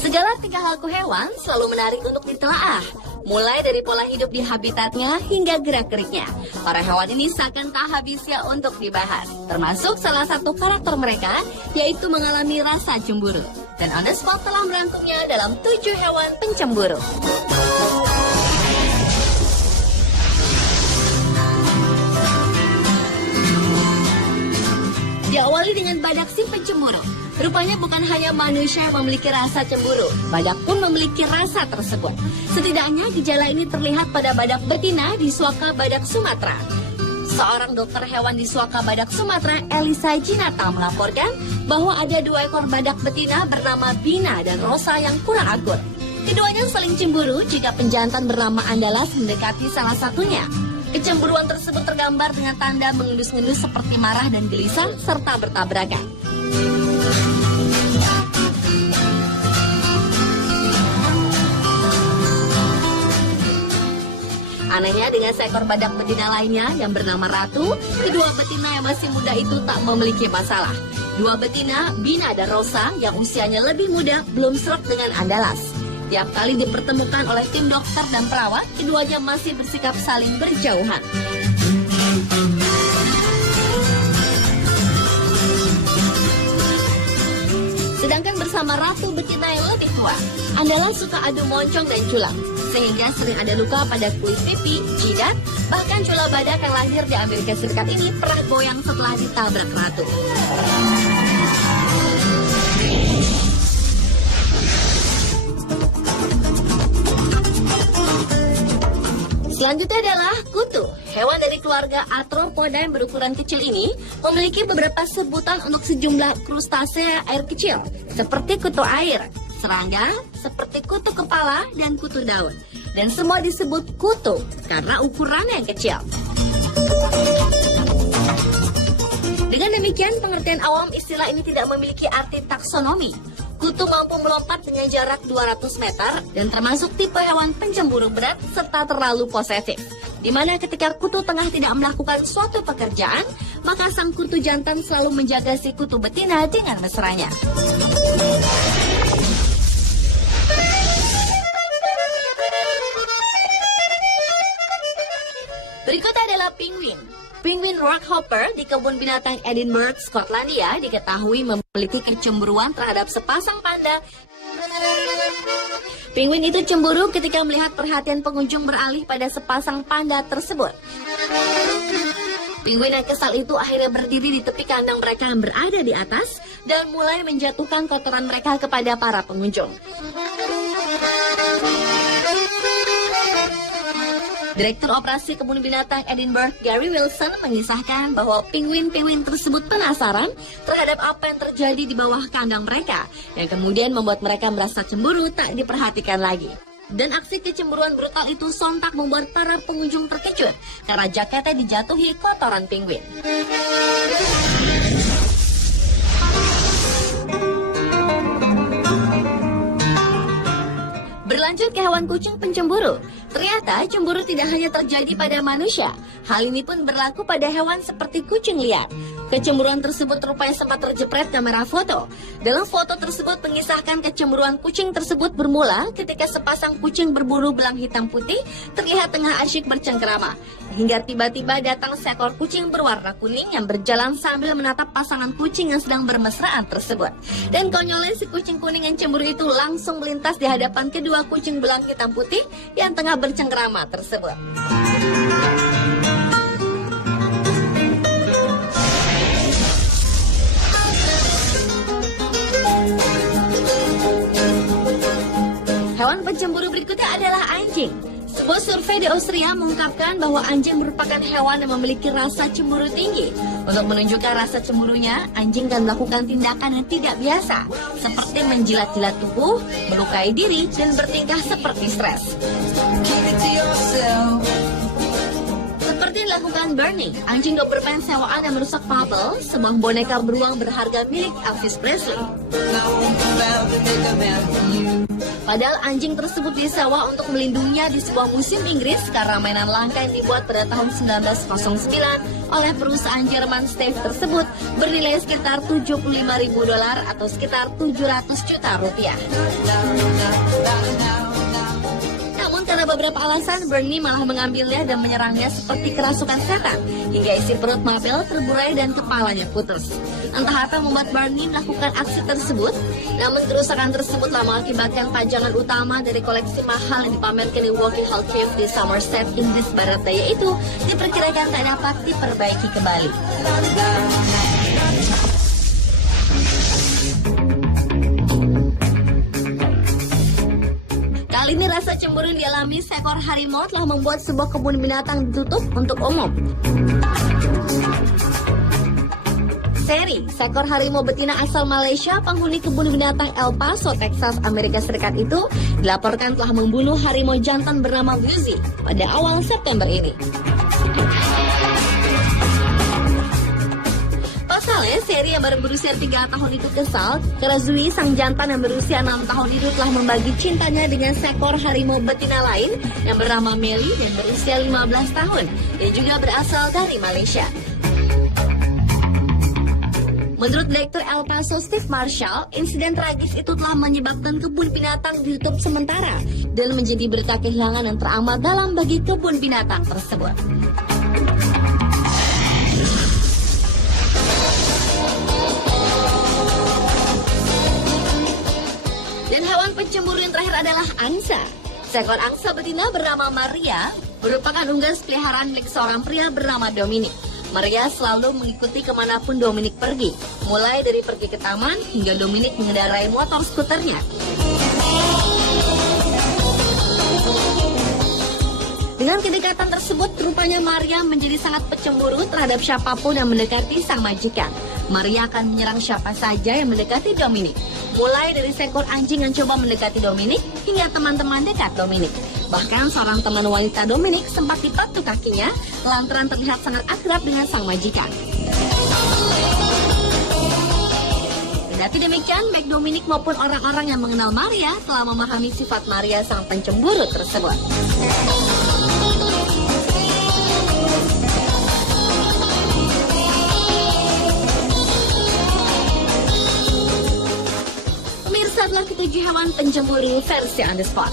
Segala tingkah laku hewan selalu menarik untuk ditelaah. Mulai dari pola hidup di habitatnya hingga gerak-geriknya. Para hewan ini seakan tak habisnya untuk dibahas. Termasuk salah satu karakter mereka, yaitu mengalami rasa cemburu. Dan On The Spot telah merangkumnya dalam 7 hewan pencemburu. Diawali dengan badak si pencemburu. Rupanya bukan hanya manusia yang memiliki rasa cemburu, badak pun memiliki rasa tersebut. Setidaknya gejala ini terlihat pada badak betina di Suaka Badak Sumatera. Seorang dokter hewan di Suaka Badak Sumatera, Elisa Jinata, melaporkan bahwa ada 2 ekor badak betina bernama Bina dan Rosa yang kurang akur. Keduanya saling cemburu jika penjantan bernama Andalas mendekati salah satunya. Kecemburuan tersebut tergambar dengan tanda mengendus-ngendus seperti marah dan gelisah serta bertabrakan. Anehnya dengan seekor badak betina lainnya yang bernama Ratu, kedua betina yang masih muda itu tak memiliki masalah. 2 betina, Bina dan Rosa, yang usianya lebih muda, belum sreg dengan Andalas. Tiap kali dipertemukan oleh tim dokter dan perawat, keduanya masih bersikap saling berjauhan. Sedangkan bersama Ratu betina yang lebih tua, Andalas suka adu moncong dan culang, sehingga sering ada luka pada kulit pipi, jidat, bahkan cula badak yang lahir di Amerika Serikat ini pernah goyang setelah ditabrak Ratu. Selanjutnya adalah kutu. Hewan dari keluarga Arthropoda yang berukuran kecil ini memiliki beberapa sebutan untuk sejumlah krustasea air kecil, seperti kutu air, serangga, seperti kutu kepala, dan kutu daun. Dan semua disebut kutu karena ukurannya yang kecil. Dengan demikian, pengertian awam istilah ini tidak memiliki arti taksonomi. Kutu mampu melompat dengan jarak 200 meter dan termasuk tipe hewan pencemburu berat serta terlalu posesif. Di mana ketika kutu tengah tidak melakukan suatu pekerjaan, maka sang kutu jantan selalu menjaga si kutu betina dengan mesranya. Berikutnya adalah penguin. Penguin rockhopper di kebun binatang Edinburgh, Skotlandia diketahui memiliki kecemburuan terhadap sepasang panda. Penguin itu cemburu ketika melihat perhatian pengunjung beralih pada sepasang panda tersebut. Penguin yang kesal itu akhirnya berdiri di tepi kandang mereka yang berada di atas dan mulai menjatuhkan kotoran mereka kepada para pengunjung. Direktur Operasi Kebun Binatang Edinburgh, Gary Wilson, mengisahkan bahwa penguin-penguin tersebut penasaran terhadap apa yang terjadi di bawah kandang mereka, yang kemudian membuat mereka merasa cemburu tak diperhatikan lagi. Dan aksi kecemburuan brutal itu sontak membuat para pengunjung terkejut karena jaketnya dijatuhi kotoran penguin. Berlanjut ke hewan kucing pencemburu. Ternyata cemburu tidak hanya terjadi pada manusia. Hal ini pun berlaku pada hewan seperti kucing liar. Kecemburuan tersebut rupanya sempat terjepret kamera foto. Dalam foto tersebut mengisahkan kecemburuan kucing tersebut bermula ketika sepasang kucing berbulu belang hitam putih terlihat tengah asyik bercengkerama. Hingga tiba-tiba datang seekor kucing berwarna kuning yang berjalan sambil menatap pasangan kucing yang sedang bermesraan tersebut. Dan konyolnya si kucing kuning yang cemburu itu langsung melintas di hadapan kedua kucing belang hitam putih yang tengah bercengkerama tersebut. Hewan pencemburu berikutnya adalah anjing. Sebuah survei di Austria mengungkapkan bahwa anjing merupakan hewan yang memiliki rasa cemburu tinggi. Untuk menunjukkan rasa cemburunya, anjing akan melakukan tindakan yang tidak biasa, seperti menjilat-jilat tubuh, melukai diri, dan bertingkah seperti stres. Seperti yang dilakukan Bernie, anjing Doberman sewaan yang merusak Pavel, sebuah boneka beruang berharga milik Elvis Presley. Padahal anjing tersebut disewa untuk melindunginya di sebuah museum Inggris karena mainan langka yang dibuat pada tahun 1909 oleh perusahaan Jerman Stave tersebut bernilai sekitar $75.000 atau sekitar 700 juta rupiah. Namun karena beberapa alasan, Bernie malah mengambilnya dan menyerangnya seperti kerasukan setan, hingga isi perut Mabel terburai dan kepalanya putus. Entah apa yang membuat Bernie melakukan aksi tersebut, namun kerusakan tersebut telah mengakibatkan pajangan utama dari koleksi mahal yang dipamerkan di Walking Hall Thrift di Somerset, Inggris Barat Daya itu diperkirakan tak dapat diperbaiki kembali. Kali ini rasa cemburu yang dialami seekor harimau telah membuat sebuah kebun binatang ditutup untuk umum. Seri, seekor harimau betina asal Malaysia, penghuni kebun binatang El Paso, Texas, Amerika Serikat itu dilaporkan telah membunuh harimau jantan bernama Wheezy pada awal September ini. Pasalnya, Seri yang baru berusia 3 tahun itu kesal karena Zui, sang jantan yang berusia 6 tahun itu telah membagi cintanya dengan seekor harimau betina lain yang bernama Melly dan berusia 15 tahun. Dia juga berasal dari Malaysia. Menurut Direktur El Paso Steve Marshall, insiden tragis itu telah menyebabkan kebun binatang ditutup sementara dan menjadi berita kehilangan yang teramat dalam bagi kebun binatang tersebut. Dan hewan pencemburu yang terakhir adalah angsa. Seekor angsa betina bernama Maria merupakan unggas peliharaan milik seorang pria bernama Dominic. Maria selalu mengikuti kemanapun Dominic pergi, mulai dari pergi ke taman hingga Dominic mengendarai motor skuternya. Dengan kedekatan tersebut, rupanya Maria menjadi sangat pencemburu terhadap siapapun yang mendekati sang majikan. Maria akan menyerang siapa saja yang mendekati Dominic, mulai dari seekor anjing yang coba mendekati Dominic hingga teman-teman dekat Dominic. Bahkan seorang teman wanita Dominic sempat dipatuk kakinya lantaran terlihat sangat akrab dengan sang majikan. Kendati demikian, baik Dominic maupun orang-orang yang mengenal Maria telah memahami sifat Maria sang pencemburu tersebut. Pemirsa, adalah ketujuh hewan pencemburu versi On The Spot.